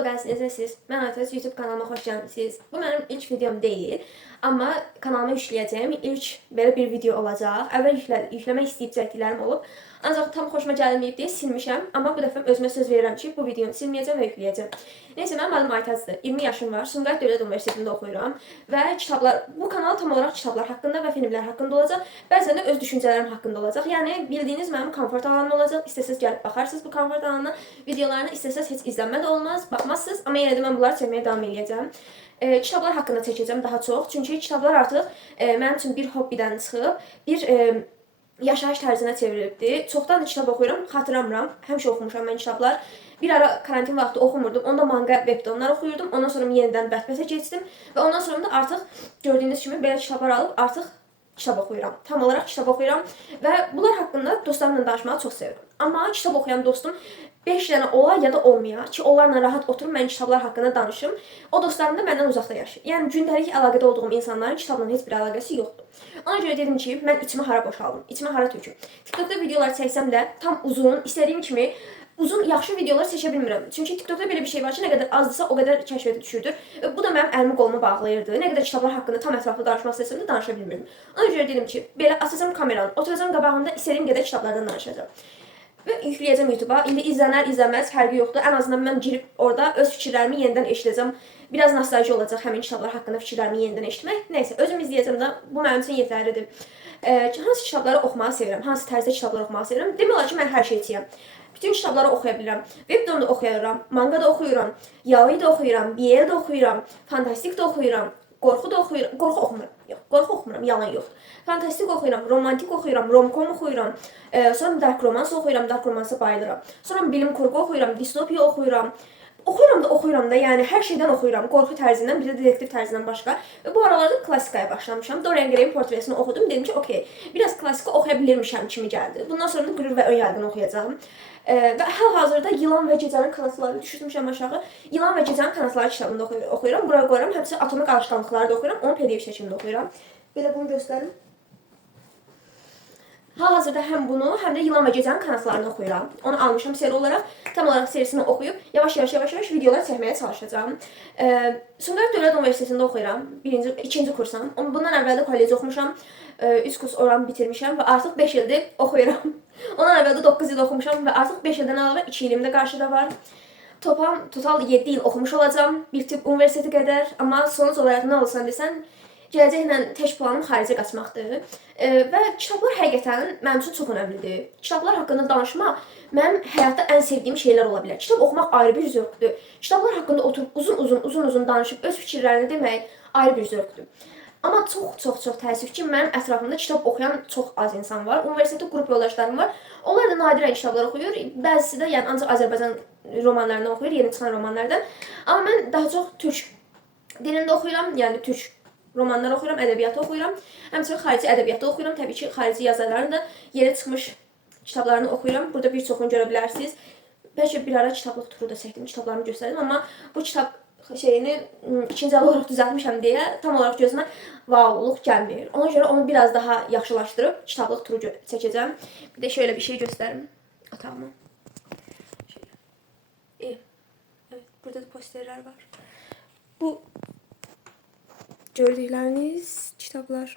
Hello guys, necəsiniz? Mən Aytəz, YouTube kanalıma xoş gəlmisiniz. Bu mənim ilk videom deyil, amma kanalıma yükləyəcəyim ilk belə bir video olacaq. Əvvəl yükləmək istəyib çəkdiklərim olub, ancaq tam xoşuma gəlməyib deyə silmişəm. Amma bu dəfə özümə söz verirəm ki, bu videonu silməyəcəm və yükləyəcəm. Neysə, mənim adım Aytəzdir. 20 yaşım var. Sumqayıt Dövlət Universitetində oxuyuram və bu kanal tam olaraq kitablar haqqında və filmlər haqqında olacaq. Bəzən də öz düşüncələrim haqqında olacaq. Yəni bildiyiniz mənim komfort alanım olacaq. İstəsəz gəlib baxarsınız bu komfort alanına, videolarını istəsəz heç izlənmə də olmaz, baxmazsınız, amma yenə də mən bunları çəkməyə davam edəcəm. Kitablar haqqında çəkəcəm daha çox, çünki kitablar artıq mənim üçün bir hobbidən çıxıb, bir yaşayış tərzinə çevrilibdir. Çoxdan da kitab oxuyuram, xatırlamıram. Həmişə oxumuşam mən kitablar. Bir ara karantin vaxtı oxumurdum. Onda manga, webtoonlar oxuyurdum. Ondan sonra yenidən bətbətə keçdim və ondan sonra da artıq gördüyünüz kimi belə kitablar alıb artıq kitab oxuyuram. Tam olaraq kitab oxuyuram və bunlar haqqında dostlarımla danışmağı çox sevirəm. Amma kitab oxuyan dostum 5 dənə ola ya da olmaya ki, onlarla rahat oturum mən kitablar haqqında danışım. O dostlarım da məndən uzaqda yaşayır. Yəni gündəlik əlaqədə olduğum insanların kitabla heç bir əlaqəsi yoxdur. Ona görə dedim ki, mən içimi hara boşaldım, içimi hara töküm. TikTokda videolar çəksəm də tam uzun, istədiyim kimi uzun, yaxşı videolar seçə bilmirəm. Çünki TikTokda belə bir şey var ki, nə qədər azdırsa o qədər kəşfiyyata düşürdür. Bu da mənim əlimi qolumu bağlayırdı. Nə qədər kitablar haqqında tam ətraflı danışmaq istəsəm də danışa bilmirdim. Ona görə dedim ki, belə açacağam kameranı, oturacağam qabağında istədiyim qədər kitablardan danışacağam. Və yükləyəcəm YouTube-a. İndi izlənər, izləməz fərqi yoxdur. Ən azından mən girib orada öz fikirlərimi yenidən eşidəcəm. Biraz nostalji olacaq həmin kitablar haqqında fikirlərimi yenidən eşitmək. Nəysə, özüm izləyəcəm də bu mənim üçün yetərlidir. Hansı kitabları oxumağı sevirəm, hansı tərzdə kitablar oxumağı sevirəm? Demək olar ki, mən hər şeyçiyəm. Bütün kitabları oxuya bilirəm. Webtoon da oxuyuram, manga da oxuyuram, yaoi da oxuyuram, BL da oxuyuram, fantastik da oxuyuram, qorxu da oxuyuram. Qorxu oxumuram. Yox, qorxu oxumuram, yalan yox. Fantastik oxuyuram, romantik oxuyuram, romcom oxuyuram. Sonra dark romans oxuyuram, dark romansa bayılıram. Sonra bilim kurgu oxuyuram, distopiya oxuyuram. Oxuyuram da, yəni hər şeydən oxuyuram. Qorxu tərzindən, bir də detektiv tərzindən başqa. Və bu aralarda klassikaya başlamışam. Dorian Gray'in portresini oxudum. Dedim ki, okey, biraz klassika oxuya bilirmişəm kimi gəldi. Bundan sonra da Qürur və Ön Yargını oxuyacağam. Və hal-hazırda Yılan və Gecənin Kanatları düşürmüşəm aşağı. Yılan və Gecənin Kanatları kitabını da oxuyuram. Buraya qoyuram. Həmçinin Atomik Alışqanlıqları da oxuyuram. Onu PDF şəklində oxuyuram. Belə bunu göstərim. Hal-hazırda həm bunu, həm də Yılan və Gecənin Kanatlarını oxuyuram. Onu almışam seri olaraq. Tam olaraq serisini oxuyub yavaş-yavaş videolar çəkməyə çalışacağam. Sumqayıt Dövlət Universitetində oxuyuram. 2-ci kursam. Bundan əvvəl də kollec oxumuşam. 3 kurs oranı bitirmişəm və artıq 5 ildir oxuyuram. Ondan əvvəl də 9 il oxumuşam və artıq 5 ildən əlavə 2 ilim də qarşıda var. Total 7 il oxumuş olacam. Bir tip universiteti qədər. Amma sonuç olaraq nə olsan desən, gələcəklə tək planım xaricə qaçmaqdır. Və kitablar həqiqətən mənim üçün çox önəmlidir. Kitablar haqqında danışmaq mənim həyatda ən sevdiyim şeylər ola bilər. Kitab oxumaq ayrı bir zövqdür. Kitablar haqqında oturub uzun-uzun danışıb öz fikirlərini demək ayrı bir zövqdür. Amma çox təəssüf ki, mənim ətrafımda kitab oxuyan çox az insan var. Universitetdə qrup yoldaşlarım var. Onlar da nadirən kitablar oxuyur. Bəzisi də yəni ancaq Azərbaycan romanlarını oxuyur, yeni çıxan romanlardan. Amma mən daha çox türk dilində oxuyuram, yəni türk romanlar oxuyuram, ədəbiyyatı oxuyuram. Həmçinin xarici ədəbiyyatı oxuyuram. Təbii ki, xarici yazarların da yeni çıxmış kitablarını oxuyuram. Burada bir çoxunu görə bilərsiniz. Bəlkə bir ara kitablıq turu da çəkdim, kitablarımı göstərdim. Amma bu kitab şeyini ikinci əl olaraq düzəltmişəm deyə tam olaraq gözümə vauluq gəlmir. Ona görə onu biraz daha yaxşılaşdırıb kitablıq turu çəkəcəm. Bir də şöyle bir şey göstərim otağıma. Evet, burada da posterlər var. Bu gördükləriniz kitablar.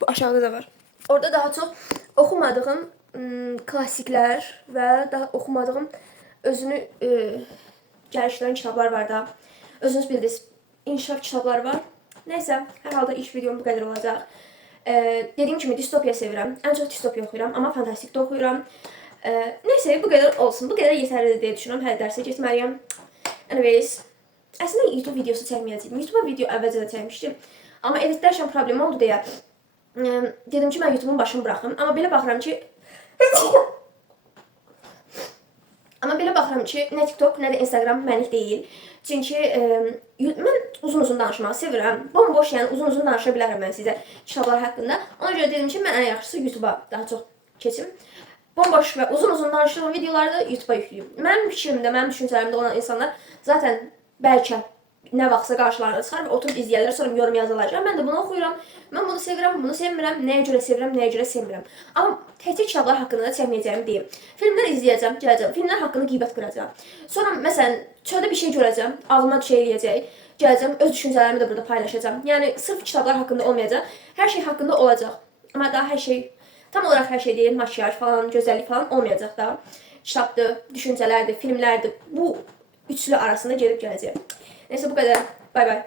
Bu aşağıda da var. Orada daha çox oxumadığım klassiklər və daha oxumadığım özünü gəlişdirən kitablar var da. Özünüz bildiniz, inkişaf kitablar var. Nəysə, hər halda ilk videom bu qədər olacaq. Dediyim kimi distopiya sevirəm. Ən çox distopiya oxuyuram, amma fantastik də oxuyuram. Nəysə, bu qədər olsun. Bu qədər yetərlidir deyə düşünürəm. Hələ dərsə getməliyəm. Anyways, əslində YouTube videosu çəkməyəcəydim. YouTube video əvvəlcə də çəkmişdim. Amma editlərkən problem oldu deyə dedim ki, mən YouTube'un başını buraxım. Amma belə baxıram ki, nə TikTok, nə də Instagram mənlik deyil. Çünki mən uzun danışmağı sevirəm. Bomboş, yəni uzun danışa bilərəm mən sizə kitablar haqqında. Ona görə dedim ki, mən ən yaxşısı YouTube'a daha çox keçim. Bomboş və uzun danışdığım videoları da YouTube'a yükləyim. Mənim fikrimdə, mənim düşüncələrimdə olan insanlar zaten bəlkə nə vaxtsa qarşılarına çıxar və oturub izləyərlər, sonra yorum yazılacaq. Mən də bunu oxuyuram. Mən bunu sevirəm, bunu sevmirəm, nəyə görə sevirəm, nəyə görə sevmirəm. Amma təkcə kitablar haqqında da çəkməyəcəyimi deyim. Filmlər izləyəcəm, gələcəm. Filmlər haqqında qeybət qıracağam. Sonra məsələn, çöldə bir şey görəcəm, ağlıma bir şey eləyəcək. Gələcəm, öz düşüncələrimi də burada paylaşacağam. Yəni sırf kitablar haqqında olmayacaq, hər şey haqqında olacaq. Amma daha hər şey tam olaraq hər şey deyil, makyaj falan, gözəllik falan olmayacaq da. Kitabdır, düşüncələrdir, filmlərdir. Bu üçlü arasında gedib gələcək. Neyse bu kadar. Bay bay.